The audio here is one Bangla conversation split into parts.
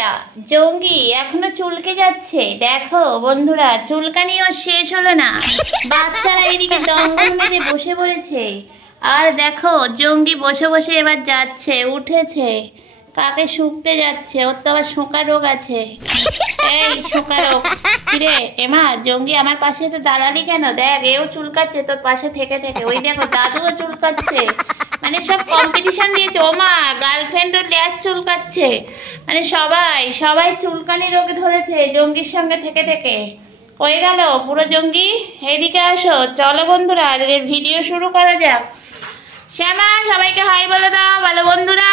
ছাড়া জঙ্গি এখনো চুলকে যাচ্ছে। দেখো বন্ধুরা, চুলকানিও শেষ হলো না, বাচ্চারা এদিকে দঙ্গল মেরে বসে পড়েছে। আর দেখো জঙ্গি বসে বসে এবার যাচ্ছে, উঠেছে, কাকে শুকতে যাচ্ছে। ওর তো আবার শোঁকা রোগ আছে। এই শোঁকা রোগ, কিরে এমা জঙ্গি আমার পাশে তো দাঁড়ালি কেন? দেখ এও চুলকাচ্ছে তোর পাশে থেকে থেকে। ওই দেখো দাদুও চুলকাচ্ছে, মানে সব কম্পিটিশন দিয়েছে। ওমা গার্লফ্রেন্ডও ল্যাস চুলকাচ্ছে, মানে সবাই চুলকানি রোগে ধরেছে জঙ্গির সঙ্গে থেকে থেকে। হয়ে গেল পুরো জঙ্গি, এদিকে আসো। চলো বন্ধুরা আজকের ভিডিও শুরু করা যাক। শ্যামা সবাইকে হাই বলে দাও। ভালো বন্ধুরা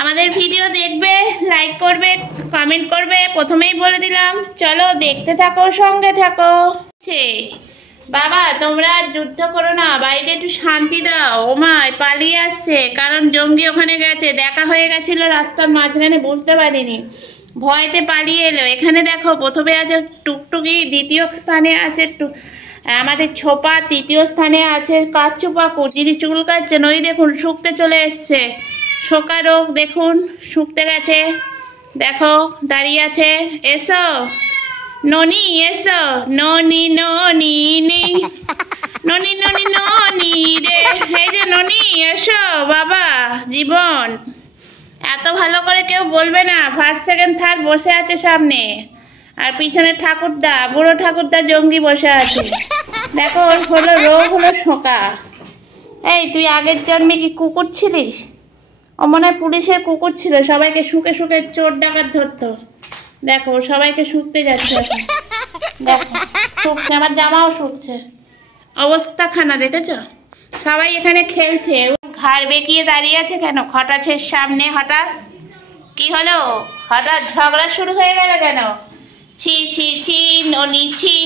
আমাদের ভিডিও দেখবে, লাইক করবে, কমেন্ট করবে, প্রথমেই বলে দিলাম। চলো দেখতে থাকো, সঙ্গে থাকো। বাবা তোমরা যুদ্ধ করো না, বাড়িতে একটু শান্তি দাও। ওমা পালিয়ে আসছে, কারণ জঙ্গি ওখানে গেছে, দেখা হয়ে গেছিল রাস্তার মাঝখানে, বুঝতে পারিনি, ভয়তে পালিয়ে এলো। এখানে দেখো প্রথমে আছে টুকটুকি, দ্বিতীয় স্থানে আছে আমাদের ছোপা, তৃতীয় স্থানে আছে কাচ্চু পাকু, যিনি চুল কাটছেন। ওই দেখুন শুকতে চলে এসছে, শোকা রোগ দেখুন শুকতে গেছে, দেখো দাঁড়িয়ে আছে। এসো ননি, এসো ননি, ননি নেই, ননি ননি ননি রে, এই যে ননি এসো। বাবা জীবন এত ভালো করে কেউ বলবে না। ফার্স্ট সেকেন্ড থার্ড বসে আছে সামনে, আর পিছনে ঠাকুরদা, বুড়ো ঠাকুরদা জঙ্গি বসে আছে। দেখো ওর হলো রোগ, হলো শোকা। এই তুই আগের জন্মে কি কুকুর ছিলিস? ও মনে হয় পুলিশের কুকুর ছিল, সবাইকে শুকে শুকে চোর ডাকাত ধরতো। দেখো সবাইকে শুকতে যাচ্ছে এখন, দেখো শুকছে, আমার জামাও শুকছে, অবস্থা খানা দেখেছো? সবাই এখানে খেলছে, ঘাড় বেঁকিয়ে দাঁড়িয়ে আছে কেন? খটাছের সামনে হঠাৎ কি হলো? হঠাৎ ঝগড়া শুরু হয়ে গেল কেন? ছি ছি ছি ননি ছি,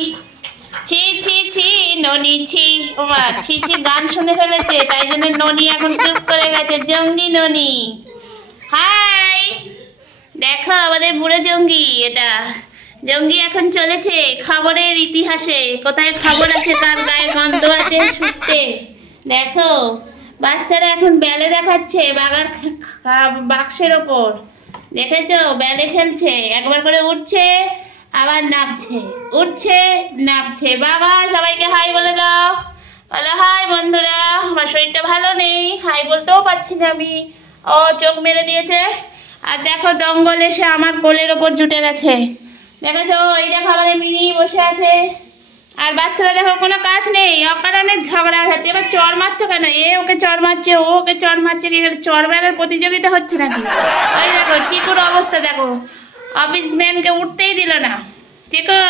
ছি ছি ছি ননি ছি। ওমা ছি ছি গান শুনে ফেলেছে, তাই জন্য ননি এখন চুপ করে গেছে। জঙ্গি ননি হাই, দেখো আমাদের বুড়ো জঙ্গি। এটা জঙ্গি এখন চলেছে খবরের ইতিহাসে, কোথায় খবর আছে, কার গায়ে গন্ধ আছে শুকতে। দেখো বাচ্চারা এখন ব্যালে দেখাচ্ছে বাগার বাক্সের ওপর, দেখেছো? ব্যালে খেলছে, একবার করে উঠছে আবার নামছে, উঠছে নামছে। বাবা সবাইকে হাই বলে দাও। বলো হাই বন্ধুরা, আমার শরীরটা ভালো নেই, হাই বলতেও পারছি না আমি। ও চোখ মেরে দিয়েছে। আর দেখো দঙ্গল এসে আমার কোলের ওপর জুটে গেছে, দেখেছো? ওই দেখো আমাদের মিনি বসে আছে। আর বাচ্চারা দেখো কোনো কাজ নেই, অকারণে ঝগড়া হচ্ছে। এবার চর মারছো কেন? এ ওকে চর মারছে, ও ওকে চর মারছে, কি চর বেড়ার প্রতিযোগিতা হচ্ছে নাকি? ওই দেখো চিকুর অবস্থা দেখো, অফিস ম্যানকে উঠতেই দিল না। চিকু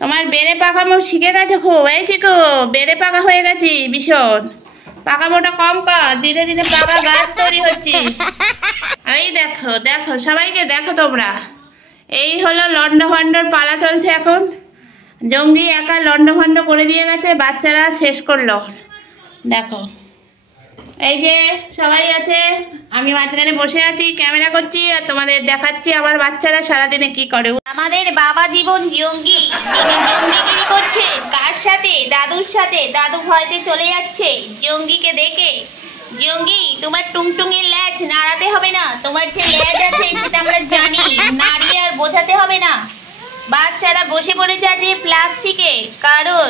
তোমার বেড়ে পাকামো শিখে গেছে খুব। এই চিকু বেড়ে পাকা হয়ে গেছি ভীষণ, পাকামোটা কম কর, ধীরে ধীরে পাকা গাছ তৈরি হচ্ছিস। এই দেখো দেখো সবাইকে দেখো তোমরা, এই হলো লন্ডভন্ডর পালা চলছে এখন। জঙ্গি একা লন্ডভন্ড করে দিয়ে গেছে, বাচ্চারা শেষ করলো। দেখো এই যে সবাই আছে, আমি মাঝখানে বসে আছি, ক্যামেরা করছি আর তোমাদের দেখাচ্ছি আমার বাচ্চারা সারাদিনে কি করে। আমাদের বাবা জীবন জঙ্গি, তিনি জঙ্গিগিরি করছে কার সাথে? দাদুর সাথে। দাদু ভয়তে চলে যাচ্ছে জঙ্গিকে দেখে। জঙ্গি তোমার টুংটুঙের ল্যাজ নাড়াতে হবে না, তোমার যে ল্যাজ আছে সেটা আমরা জানি, নাড়িয়ে আর বোঝাতে হবে না। বাচ্চারা বসে পড়েছে আজ প্লাস্টিকে, কারণ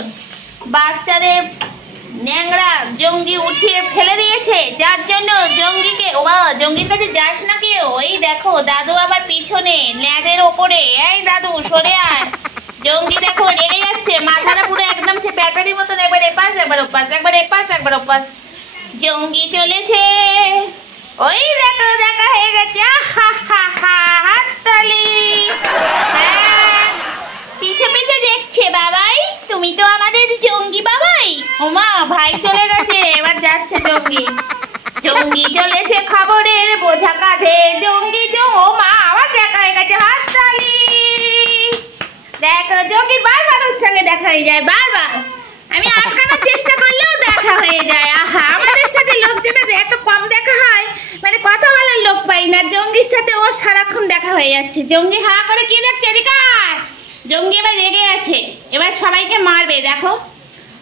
বাচ্চাদের ন্যাংরা জঙ্গি উঠিয়ে ফেলে দিয়েছে, যার জন্য জঙ্গিকে। ওমা জঙ্গির কাছে যাস না কেউ। ওই দেখো দাদু আবার পিছনে ল্যাজের ওপরে। এই দাদু সরে আয়। জঙ্গি দেখো রেগে যাচ্ছে, মাথাটা পুরো একদম সে ব্যাটারির মতন, একবার এপাশ একবার ওপাশ, একবার এপাশ একবার ওপাশ। জঙ্গি চলেছে, ওই দেখো দেখা হয়ে গেছে। হা হা হা হাততালি। হ্যাঁ পিছে পিছে দেখছে বাবাই, তুমি তো আমাদের জঙ্গি বাবাই। ওমা ভাই চলে গেছে, এবার যাচ্ছে জঙ্গি। জঙ্গি চলেছে খবরের বোঝা কাঁধে, জঙ্গি ওমা আবার দেখা হয়ে গেছে। হাততালি। দেখো জঙ্গি বারবার ওর সঙ্গে দেখা হয়ে যায়, বারবার। আমি আটকানোর চেষ্টা করলেও দেখা হয়ে যায়। আহা আমাদের সাথে লোকজনের এত কম দেখা হয়, মানে কথা বলার লোক পাই না। জঙ্গির সাথে ও সারাক্ষণ দেখা হয়ে যাচ্ছে। জঙ্গি হা করে কি দেখছে? এদিকে জঙ্গি এবার রেগে আছে, এবার সবাইকে মারবে। দেখো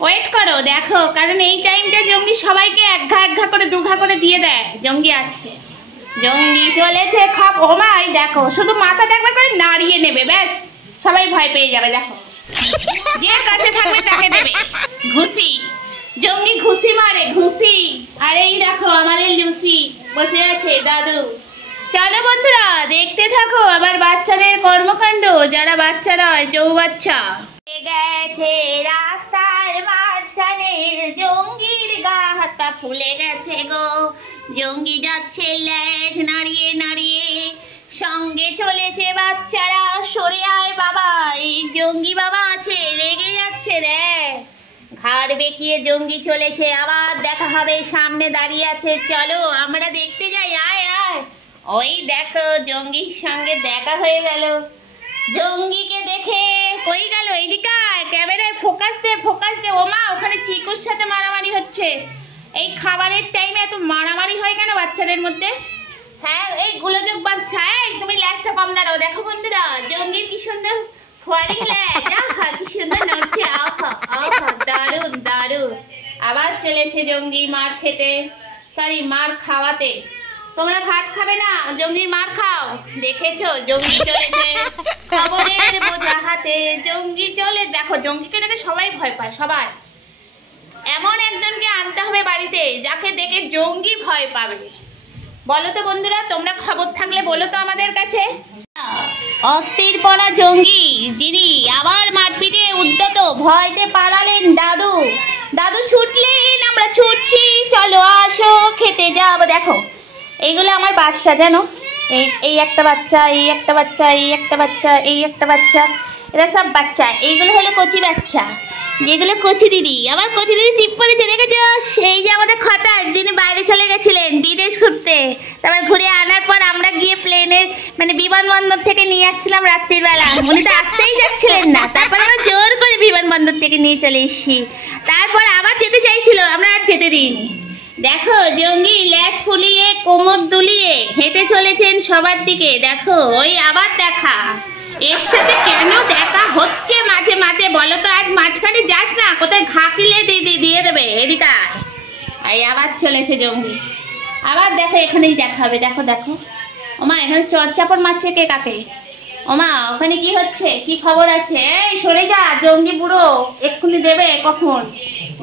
ওয়েট করো, দেখো, কারণ এই টাইমটা জঙ্গি সবাইকে এক ঘা করে দু ঘা করে দিয়ে দেয়। জঙ্গি আসছে, জঙ্গি চলেছে খাপ। ও মা, এই দেখো শুধু মাথাটা একবার করে নাড়িয়ে নেবে, ব্যাস সবাই ভয় পেয়ে যাবে। দেখো যে কাছে থাকবে তাকে দেবে ঘুষি। জঙ্গি ঘুষি মারে, ঘুষি। আর এই দেখো আমাদের লুসি বসে আছে দাদু। চলো বন্ধুরা দেখতে থাকো আবার বাচ্চাদের কর্মকাণ্ড, যারা বাচ্চা নয় চৌবাচ্চা। গেছে রাস্তার মাঝখানে, জঙ্গির গা হাত পা ফুলে গেছে গো। জঙ্গি যাচ্ছে লেজ নাড়িয়ে নাড়িয়ে, সঙ্গে চলেছে বাচ্চারা। সরে আয় বাবা, এই জঙ্গি বাবা আছে, লেগে যাচ্ছে রে। ঘাড় বেঁকিয়ে জঙ্গি চলেছে, আবার দেখা হবে, সামনে দাঁড়িয়ে আছে। চলো আমরা দেখতে যাই, আয় আয়। ওই দেখো জঙ্গির সঙ্গে দেখা হয়ে গেল। জঙ্গিকে দেখে কই গেল, এইদিকে ক্যামেরায় ফোকাস দে, ফোকাস দে। ওমা, ওখানে চিকুর সাথে মারামারি হচ্ছে। এই খাবারের টাইমে এত মারামারি হয় কেন বাচ্চাদের মধ্যে? হ্যাঁ, এই গোলযোগ বাচ্চা, এই তুমি ল্যাজটা কম নাড়াও। দেখো বন্ধুরা জঙ্গির কি সুন্দর ফোয়ারিং ল্যাজ, আহা কি সুন্দর নড়ছে, আহা আহা, দারুণ দারুণ। আবার চলেছে জঙ্গি মার খেতে, সরি মার খাওয়াতে। তোমরা ভাত খাবে না, জঙ্গির মার খাও। দেখেছো জঙ্গি চলেছে খবরের বোঝা হাতে, জঙ্গি চলে। দেখো জঙ্গিকে দেখে সবাই ভয় পায়, সবাই। এমন একজনকে আনতে হবে বাড়িতে যাকে দেখে জঙ্গি ভয় পাবে। বলো তো বন্ধুরা, তোমরা খবর থাকলে বলো তো আমাদের কাছে। অস্থিরপনা জঙ্গি যিনি আবার মারপিটে উদ্যত, ভয়তে পালালেন দাদু। দাদু ছুটলেন, আমরা ছুটছি, চলো আসো খেতে যাবো। দেখো এইগুলো আমার বাচ্চা, জানো, এই একটা বাচ্চা, এই একটা বাচ্চা, এই একটা বাচ্চা, এই একটা বাচ্চা, এরা সব বাচ্চা। এইগুলো হলো কচি বাচ্চা, যেগুলো কচি দিদি। আমার কচি দিদি টিপ পড়েছে, দেখেছো? সেই যে আমাদের খটাস, যিনি বাইরে চলে গেছিলেন বিদেশ ঘুরতে, তারপর ঘুরে আনার পর আমরা গিয়ে প্লেনের মানে বিমানবন্দর থেকে নিয়ে আসছিলাম রাত্রির বেলা। উনি তো আসতেই যাচ্ছিলেন না, তারপর আমরা জোর করে বিমানবন্দর থেকে নিয়ে চলে এসেছি। তারপর আবার যেতে চাইছিল, আমরা আর যেতে দিইনি। দেখো জঙ্গি ল্যাজ ফুলিয়ে কোমর দুলিয়ে হেঁটে চলেছেন সবার দিকে। দেখো ওই আবার দেখা, এর সাথে কেন দেখা হচ্ছে মাঝে মাঝে বলো তো? আজ মাঝখানে যাস না, কোথায় ঘা কিলে দিয়ে দেবে। এদিকে এই আবার চলেছে জঙ্গি। আবার দেখো এখানেই দেখা হবে। দেখো দেখো, ওমা এখানে চড়চাপড় মারছে কে কাকে? ওমা ওখানে কি হচ্ছে, কি খবর আছে? এই সরে যা, জঙ্গি বুড়ো এক্ষুনি দেবে কখন।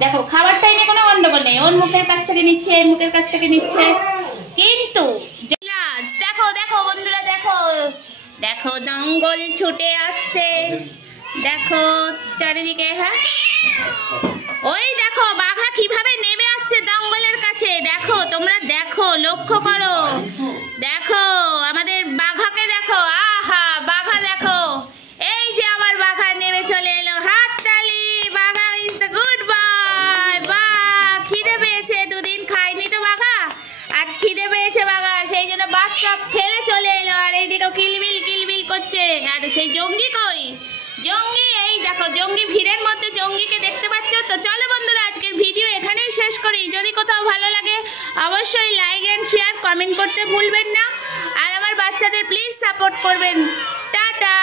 দেখো খাবারটা এনে কোনো গন্ডগোল নেই, ওর মুখের কাছ থেকে নিচ্ছে, এর মুখের কাছ থেকে নিচ্ছে। কিন্তু দেখো দেখো বন্ধুরা, দেখো দেখো দঙ্গল ছুটে আসছে। দেখো চারিদিকে, হ্যাঁ ওই দেখো বাঘা কিভাবে নেমে আসছে দঙ্গলের কাছে। দেখো তোমরা দেখো, লক্ষ্য করো, দেখো আমাদের বাঘাকে দেখো, আহা বাঘা দেখো, এই যে আমার বাঘা নেমে চলে এলো। হাততালি, বাঘা ইজ দ্য গুড বয়। বাঘ খিদে পেয়েছে, দুদিন খায়নি তো বাঘা, আজ খিদে পেয়েছে বাঘা, সেই জন্য বাঘটা ফেলে চলে এলো। আর এইদিকে কিলবিল কিলবিল করছে। আর সেই জঙ্গি কই? জঙ্গি এই দেখো, জঙ্গি ভিড়ের মধ্যে জঙ্গিকে দেখতে পাচ্ছ তো। চলো বন্ধুরা আজকের ভিডিও এখানেই শেষ করি। যদি কোথাও ভালো লাগে অবশ্যই লাইক এন্ড শেয়ার কমেন্ট করতে ভুলবেন না। আর আমার বাচ্চাদের প্লিজ সাপোর্ট করবেন। টাটা।